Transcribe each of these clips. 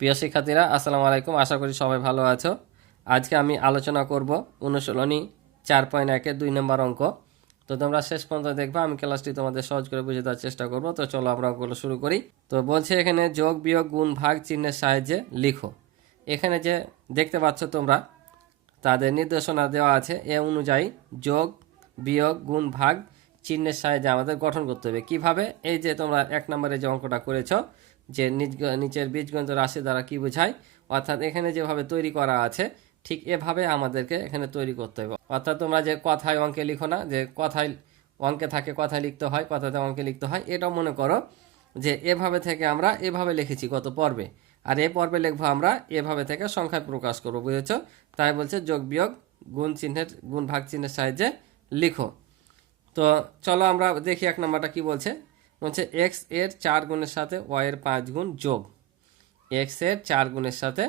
প্রিয় শিক্ষার্থীরা, আসসালামু আলাইকুম। আশা করি সবাই ভালো আছো। আজকে আমি আলোচনা করব অনুশীলনী 4.1-এর 2 নম্বর অঙ্ক। তো তোমরা শেষ পর্যন্ত দেখবা, আমি ক্লাসটি তোমাদের সহজ করে বুঝে দেওয়ার চেষ্টা করব। তো চলো আমরা অঙ্কগুলো শুরু করি। তো বলছে এখানে যোগ বিয়োগ গুণ ভাগ চিহ্নের সাহায্যে লিখো। এখানে যে দেখতে পাচ্ছ তোমরা, তাদের নির্দেশনা দেওয়া আছে। এ অনুযায়ী যোগ বিয়োগ গুণ ভাগ চিহ্নের সাহায্যে আমাদের গঠন করতে হবে। কিভাবে? এই যে তোমরা 1 নম্বরে যে অঙ্কটা করেছ, যে নিচের বীজগণিত রাশি দ্বারা কি বোঝায়, অর্থাৎ এখানে যেভাবে তৈরি করা আছে ঠিক এভাবে আমাদেরকে এখানে তৈরি করতে হবে। অর্থাৎ তোমরা যে কথায় অঙ্কে লিখো না, যে কথায় অঙ্কে থাকে কথায় লিখতে হয়, কথাতে অঙ্কে লিখতে হয়, এটাও মনে করো যে এভাবে থেকে আমরা এভাবে লিখেছি গত পর্বে, আর এই পর্বে লিখবো আমরা এভাবে থেকে সংখ্যায় প্রকাশ করবো। বুঝেছ? তাই বলছে যোগ বিয়োগ গুণ ভাগ চিহ্নের সাহায্যে লিখো। তো চলো আমরা দেখি 1 নম্বরটা কি বলছে। বলছে এক্স এর 4 গুণের সাথে ওয়াই এর 5 গুণ যোগ। এক্স এর 4 গুণের সাথে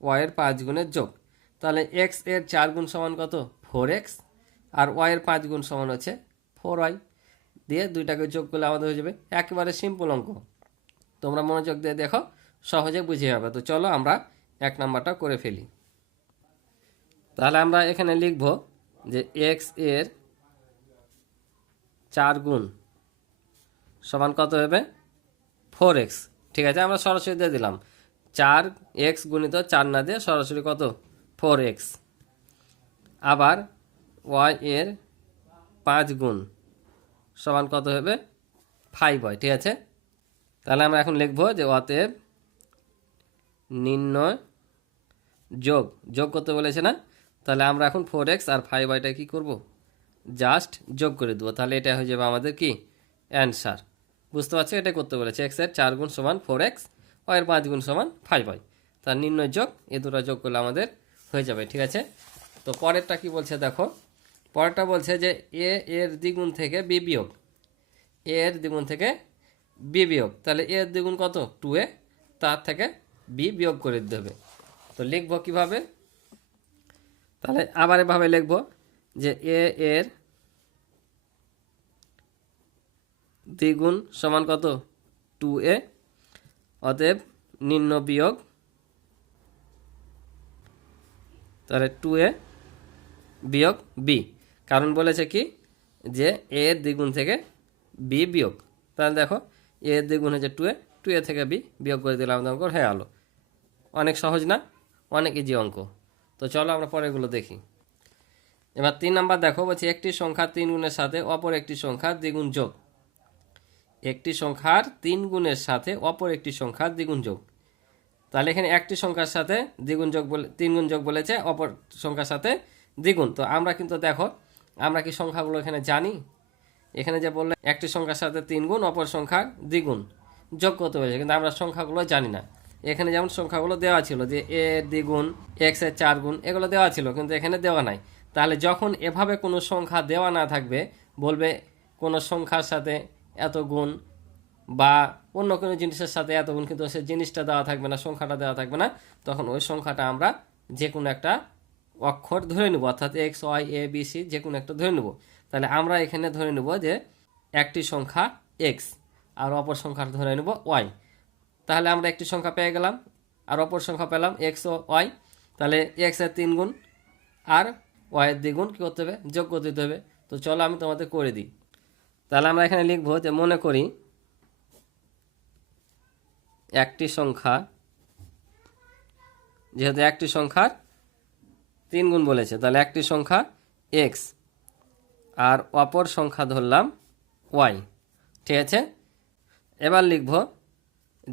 ওয়াই এর 5 গুণের যোগ। তাহলে এক্স এর 4 গুণ সমান কত? 4x, আর ওয়াই এর 5 গুণ সমান হচ্ছে 4y। দিয়ে দুইটাকে যোগ করলে আমাদের হয়ে যাবে একেবারে সিম্পল অঙ্ক। তোমরা মনোযোগ দিয়ে দেখো, সহজে বুঝে যাবে। তো চলো আমরা 1 নাম্বারটা করে ফেলি। তাহলে আমরা এখানে লিখব যে এক্স এর 4 গুণ সমান কত হবে? 4x। ঠিক আছে, আমরা সরাসরি দিয়ে দিলাম 4x গুণিত 4 না দিয়ে সরাসরি কত? 4x। আবার y এর 5 গুণ সমান কত হবে? 5y। ঠিক আছে, তাহলে আমরা এখন লিখব যে অতএব নির্ণয় যোগ করতে বলেছে না, তাহলে আমরা এখন 4x আর 5yটা কি করব? জাস্ট যোগ করে দেবো। তাহলে এটা হয়ে যাবে আমাদের কি অ্যান্সার। বুঝতে পারছো? এটা করতে বলেছে এক্স এর 4 গুণ সমান 4x, ওয়াই এর 5 গুণ সমান 5y। তার নির্ণয় যোগ, এ দুটো যোগ করলে আমাদের হয়ে যাবে। ঠিক আছে, তো পরেরটা কি বলছে দেখো। পরেরটা বলছে যে এ এর দ্বিগুণ থেকে বি বিয়োগ। এ এর দ্বিগুণ থেকে বি বিয়োগ, তাহলে এ এর দ্বিগুণ কত? 2a, তার থেকে বি বিয়োগ করে দিতে হবে। তো লিখবো কিভাবে? তাহলে আবার এভাবে লিখবো যে এ এর দ্বিগুণ সমান কত? 2a, অতএব নিম্ন বিয়োগ, তাহলে 2a বিয়োগ বি। কারণ বলেছে কি যে এ এর দ্বিগুণ থেকে বি বিয়োগ। তাহলে দেখো এ এর দ্বিগুণ হচ্ছে 2a থেকে বি বিয়োগ করে দিলাম, অঙ্ক হয়ে গেল। অনেক সহজ না? অনেক ইজি অঙ্ক। তো চলো আমরা পরেরগুলো দেখি। এবার 3 নাম্বার দেখো, বলছে একটি সংখ্যা 3 গুণের সাথে অপর একটি সংখ্যার দ্বিগুণ যোগ। একটি সংখ্যার 3 গুণের সাথে অপর একটি সংখ্যার দ্বিগুণ যোগ। তাহলে এখানে একটি সংখ্যার সাথে দ্বিগুণ যোগ বলে 3 গুণ যোগ বলেছে, অপর সংখ্যার সাথে দ্বিগুণ। তো আমরা কিন্তু দেখো, আমরা কি সংখ্যাগুলো এখানে জানি? এখানে যে বললে একটি সংখ্যার সাথে 3 গুণ অপর সংখ্যার দ্বিগুণ যোগ করতে হয়েছে, কিন্তু আমরা সংখ্যাগুলো জানি না। এখানে যেমন সংখ্যাগুলো দেওয়া ছিল যে এ এর দ্বিগুণ, এক্স এর 4 গুণ, এগুলো দেওয়া ছিল, কিন্তু এখানে দেওয়া নাই। তাহলে যখন এভাবে কোনো সংখ্যা দেওয়া না থাকবে, বলবে কোনো সংখ্যার সাথে এত গুণ বা অন্য কোনো জিনিসের সাথে এত গুণ, কিন্তু সে জিনিসটা দেওয়া থাকবে না, সংখ্যাটা দেওয়া থাকবে না, তখন ওই সংখ্যাটা আমরা যে কোনো একটা অক্ষর ধরে নেব, অর্থাৎ x Y A B C যে কোনো একটা ধরে নেব। তাহলে আমরা এখানে ধরে নেব যে একটি সংখ্যা এক্স আর অপর সংখ্যা ধরে নেব ওয়াই। তাহলে আমরা একটি সংখ্যা পেয়ে গেলাম আর অপর সংখ্যা পেলাম এক্স ও ওয়াই। তাহলে এক্স এর 3 গুণ আর ওয়াই এর 2 গুণ কী করতে হবে? যোগ করে দিতে হবে। তো চলো আমি তোমাদের করে দিই। তাহলে আমরা এখানে লিখবো যে মনে করি একটি সংখ্যা, যেহেতু একটি সংখ্যার 3 গুণ বলেছে, তাহলে একটি সংখ্যা এক্স আর অপর সংখ্যা ধরলাম ওয়াই। ঠিক আছে, এবার লিখব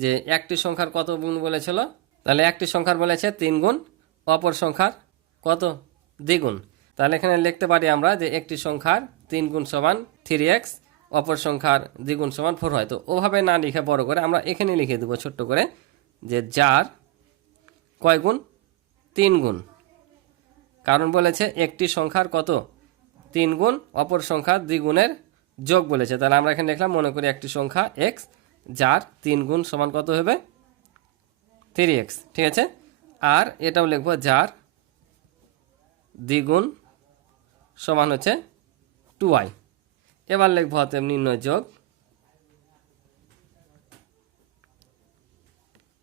যে একটি সংখ্যার কত গুণ বলেছিল? তাহলে একটি সংখ্যার বলেছে 3 গুণ, অপর সংখ্যার কত? দ্বিগুণ। তাহলে এখানে লিখতে পারি আমরা যে একটি সংখ্যার 3 গুণ সমান 3x, অপর সংখ্যার দ্বিগুণ সমান 4 হয়। তো ওভাবে না লিখে বড় করে আমরা এখানে লিখে দেবো ছোট্ট করে যে যার কয় গুণ? 3 গুণ। কারণ বলেছে একটি সংখ্যার কত? 3 গুণ, অপর সংখ্যার দ্বিগুণের যোগ বলেছে। তাহলে আমরা এখানে লিখলাম মনে করি একটি সংখ্যা x, যার 3 গুণ সমান কত হবে? 3x। ঠিক আছে, আর এটাও লিখবো যার দ্বিগুণ সমান হচ্ছে 2y। এবার লিখবো অতএব নির্ণয় যোগ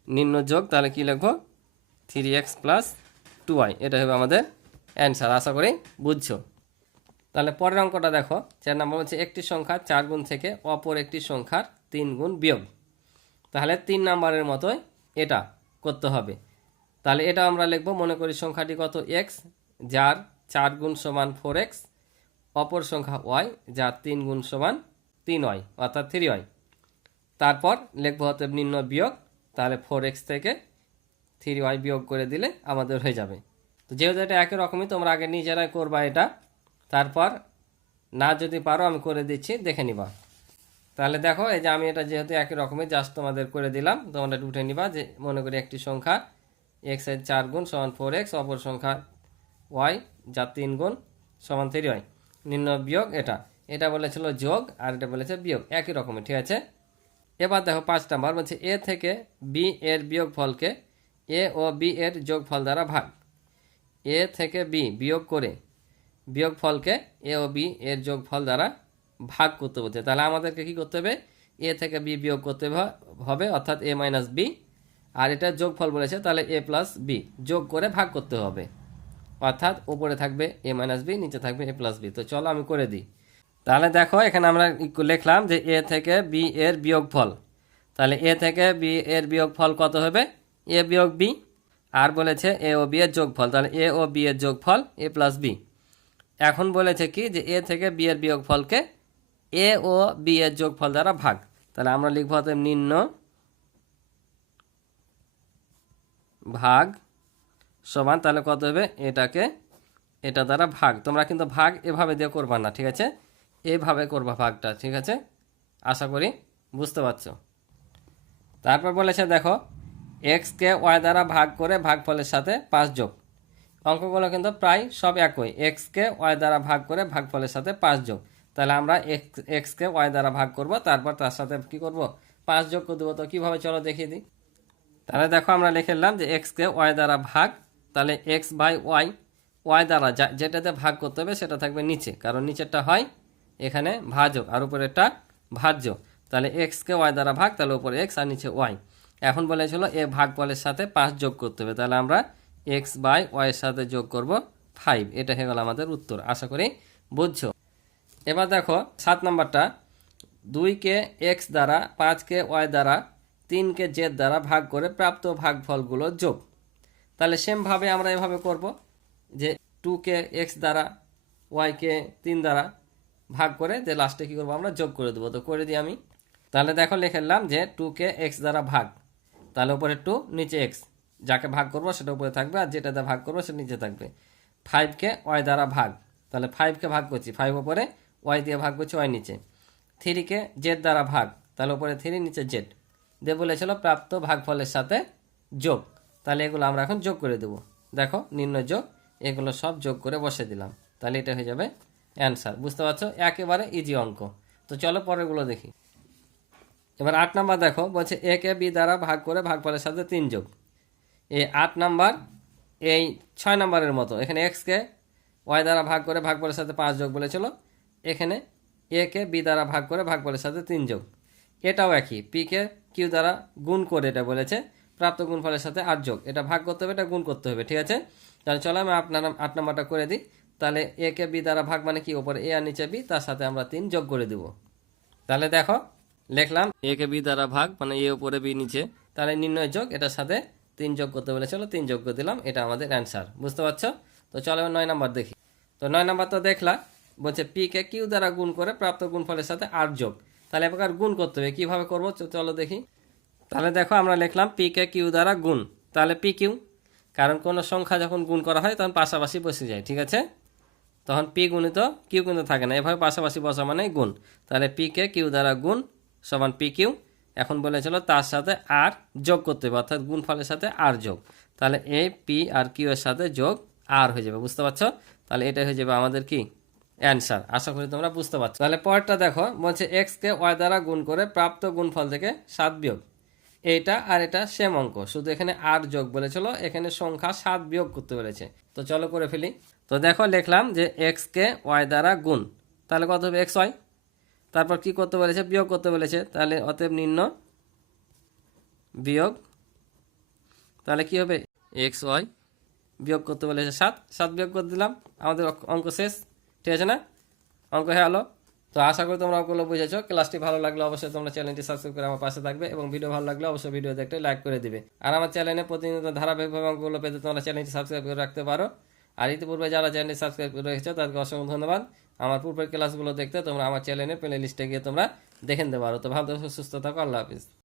নিম্ন যোগ, তাহলে কি লিখবো 3x প্লাস 2y, এটা হবে আমাদের অ্যান্সার। আশা করি বুঝছো। তাহলে পরের অঙ্কটা দেখো, 4 নম্বর হচ্ছে একটি সংখ্যা 4 গুণ থেকে অপর একটি সংখ্যার 3 গুণ বিয়োগ। তাহলে 3 নম্বরের মতোই এটা করতে হবে। তাহলে এটা আমরা লিখবো, মনে করি সংখ্যাটি কত x, যার 4 গুণ সমান 4x, অপর সংখ্যা y যার 3 গুণ সমান 3y অর্থাৎ 3y। তারপর লিখবো হতে নিম্ন বিয়োগ, তাহলে 4x থেকে 3y বিয়োগ করে দিলে আমাদের হয়ে যাবে। তো যেহেতু এটা একই রকমই, তোমরা আগে নিজেরাই করবা এটা, তারপর না যদি পারো আমি করে দিচ্ছি, দেখে নিবা। তাহলে দেখো এই যে আমি এটা যেহেতু একই রকমই জাস্ট তোমাদের করে দিলাম, তোমরা উঠে নিবা যে মনে করি একটি সংখ্যা x এর 4 গুণ সমান 4x, অপর সংখ্যা y যার 3 গুণ সমান 3y, নিম্ন বিয়োগ এটা, এটা বলেছিল যোগ আর এটা বলেছে বিয়োগ, একই রকমই, ঠিক আছে। এবার দেখো 5 নম্বর বলছে a থেকে b এর বিয়োগফলকে a ও b এর যোগফল দ্বারা ভাগ। a থেকে b বিয়োগ করে বিয়োগফলকে a ও b এর যোগফল দ্বারা ভাগ করতে বলছে। তাহলে আমাদেরকে কি করতে হবে, a থেকে b বিয়োগ করতে হবে অর্থাৎ a মাইনাস b, আর এটা যোগফল বলেছে তাহলে a প্লাস b যোগ করে ভাগ করতে হবে, অর্থাৎ উপরে থাকবে a মাইনাস b, নিচে থাকবে a প্লাস b। তো চলো আমি করে দিই। তাহলে দেখো এখানে আমরা লিখলাম যে a থেকে b এর বিয়োগফল, তাহলে a থেকে b এর বিয়োগফল কত হবে, a বিয়োগ b, আর বলেছে a ও b এর যোগফল, তাহলে a ও b এর যোগফল a প্লাস b। এখন বলেছে কি যে a থেকে b এর বিয়োগফলকে a ও b এর যোগফল দ্বারা ভাগ। তাহলে আমরা লিখবো অতএব নিম্ন ভাগ সমান, তাহলে কত হবে, এটাকে এটা দ্বারা ভাগ। তোমরা কিন্তু ভাগ এভাবে দিয়ে করবা না, ঠিক আছে, এভাবে করবা ভাগটা, ঠিক আছে। আশা করি বুঝতে পারছো। তারপর বলেছে দেখো এক্সকে ওয়াই দ্বারা ভাগ করে ভাগফলের সাথে 5 যোগ। অঙ্কগুলো কিন্তু প্রায় সব একই, এক্সকে ওয়াই দ্বারা ভাগ করে ভাগফলের সাথে 5 যোগ। তাহলে আমরা এক্সকে ওয়াই দ্বারা ভাগ করব, তারপর তার সাথে কি করব 5 যোগ করে দেবো। তো কীভাবে চলো দেখিয়ে দিই। তাহলে দেখো আমরা লিখে নিলাম যে এক্সকে ওয়াই দ্বারা ভাগ, তাহলে এক্স বাই ওয়াই, ওয়াই দ্বারা যেটাতে ভাগ করতে হবে সেটা থাকবে নিচে, কারণ নিচেরটা হয় এখানে ভাজক আর উপরেরটা ভাজ্য। তাহলে এক্সকে ওয়াই দ্বারা ভাগ, তাহলে উপরে এক্স আর নিচে ওয়াই। এখন বলেছিল এ ভাগফলের সাথে 5 যোগ করতে হবে, তাহলে আমরা এক্স বাই ওয়াইয়ের সাথে যোগ করব 5, এটা হয়ে গেল আমাদের উত্তর। আশা করি বুঝছো। এবার দেখো 7 নম্বরটা, 2কে এক্স দ্বারা, 5কে ওয়াই দ্বারা, 3কে জেড দ্বারা ভাগ করে প্রাপ্ত ভাগফলগুলো যোগ। তাহলে সেমভাবে আমরা এভাবে করব যে 2কে এক্স দ্বারা, ওয়াইকে 3 দ্বারা ভাগ করে যে লাস্টে কী করবো আমরা যোগ করে দেবো। তো করে দিই আমি। তাহলে দেখো লিখলাম যে 2কে এক্স দ্বারা ভাগ, তাহলে উপরে 2 নিচে এক্স, যাকে ভাগ করবো সেটা উপরে থাকবে আর যেটাতে ভাগ করবো সেটা নিচে থাকবে। 5কে ওয়াই দ্বারা ভাগ, তাহলে 5কে ভাগ করছি 5 উপরে, ওয়াই দিয়ে ভাগ করছি ওয়াই নিচে। 3কে জেড দ্বারা ভাগ, তাহলে উপরে 3 নিচে জেড দিয়ে বলেছিল প্রাপ্ত ভাগফলের সাথে যোগ। তাহলে এগুলো আমরা এখন যোগ করে দেবো। দেখো নির্ণয় যোগ, এগুলো সব যোগ করে বসে দিলাম, তাহলে এটা হয়ে যাবে অ্যান্সার। বুঝতে পারছো, একেবারে ইজি অঙ্ক। তো চলো পরেরগুলো দেখি। এবার 8 নাম্বার দেখো, বলছে এ কে বি দ্বারা ভাগ করে ভাগফলের সাথে 3 যোগ। এই 8 নাম্বার এই 6 নাম্বারের মতো, এখানে এক্সকে ওয়াই দ্বারা ভাগ করে ভাগফলের সাথে 5 যোগ বলেছিল, এখানে এ কে বি দ্বারা ভাগ করে ভাগফলের সাথে 3 যোগ। এটাও একই, পি কে কিউ দ্বারা গুণ করে এটা বলেছে প্রাপ্ত গুণফলের সাথে 8 যোগ, এটা ভাগ করতে হবে, এটা গুণ করতে হবে, ঠিক আছে। তাহলে চলো আমি আপনার 8 নাম্বারটা করে দিই। তাহলে এ কে বি দ্বারা ভাগ মানে কি, ওপরে এ আর নিচে বি, তার সাথে আমরা 3 যোগ করে দেব। তাহলে দেখো লিখলাম এ কে বি দ্বারা ভাগ মানে এ উপরে বি নিচে, তাহলে নির্ণয় যোগ, এটার সাথে 3 যোগ করতে বলেছিল, 3 যোগ করে দিলাম, এটা আমাদের অ্যান্সার। বুঝতে পারছো। তো চলো 9 নাম্বার দেখি। তো 9 নাম্বার তো দেখলাম, বলছে পি কে কিউ দ্বারা গুণ করে প্রাপ্ত গুণফলের সাথে 8 যোগ। তাহলে এবার গুণ করতে হবে, কীভাবে করবো চলো দেখি। তাহলে দেখো আমরা লিখলাম পি কে কিউ দ্বারা গুণ, তাহলে পি কিউ, কারণ কোনো সংখ্যা যখন গুণ করা হয় তখন পাশাপাশি বসে যায়, ঠিক আছে, তখন পি গুণিত কিউ কিন্তু থাকে না, এভাবে পাশাপাশি বসা মানে গুণ। তাহলে পি কে কিউ দ্বারা গুণ সমান পি কিউ। এখন বলেছিল তার সাথে আর যোগ করতে হবে, অর্থাৎ গুণফলের সাথে আর যোগ, তাহলে এ পি আর কিউ এর সাথে যোগ আর হয়ে যাবে। বুঝতে পারছো, তাহলে এটা হয়ে যাবে আমাদের কি অ্যান্সার। আশা করি তোমরা বুঝতে পারছো। তাহলে পরেরটা দেখো, বলছে এক্সকে ওয়াই দ্বারা গুণ করে প্রাপ্ত গুণফল থেকে 7 বিয়োগ। এইটা আর এটা সেম অঙ্ক, শুধু এখানে আর যোগ বলেছিল, এখানে সংখ্যা 7 বিয়োগ করতে বলেছে। তো চলো করে ফেলি। তো দেখো লিখলাম যে এক্সকে ওয়াই দ্বারা গুণ, তাহলে কত হবে এক্স ওয়াই, তারপর কি করতে বলেছে বিয়োগ করতে বলেছে, তাহলে অতএব নিম্ন বিয়োগ তাহলে কি হবে, এক্স ওয়াই বিয়োগ করতে বলেছে 7, 7 বিয়োগ করে দিলাম, আমাদের অঙ্ক শেষ। ঠিক আছে না, অঙ্ক হয়ে গেলো। তো আশা করি তোমরা অঙ্কগুলো বুঝেছো। ক্লাসটি ভালো লাগলে অবশ্যই তোমরা চ্যানেলটি সাবস্ক্রাইব করে আমার পাশে থাকবে, এবং ভিডিও ভালো লাগলে অবশ্যই ভিডিও দেখতে লাইক করে দিবে। আর আমার চ্যানেলে প্রতিনিয়ত ধারাবাহিকভাবে অঙ্কগুলো পেতে তোমরা চ্যানেলটি সাবস্ক্রাইব করে রাখতে পারো। আর ইতিপূর্বে যারা চ্যানেলটি সাবস্ক্রাইব করে রেখেছো তাদেরকে অসংখ্য ধন্যবাদ। আমার পূর্বের ক্লাসগুলো দেখতে তোমরা আমার চ্যানেলের প্লে লিস্টে গিয়ে তোমরা দেখে নিতে পারো। তো ভালো থাকো, সুস্থ থাকো, আল্লাহ হাফিজ।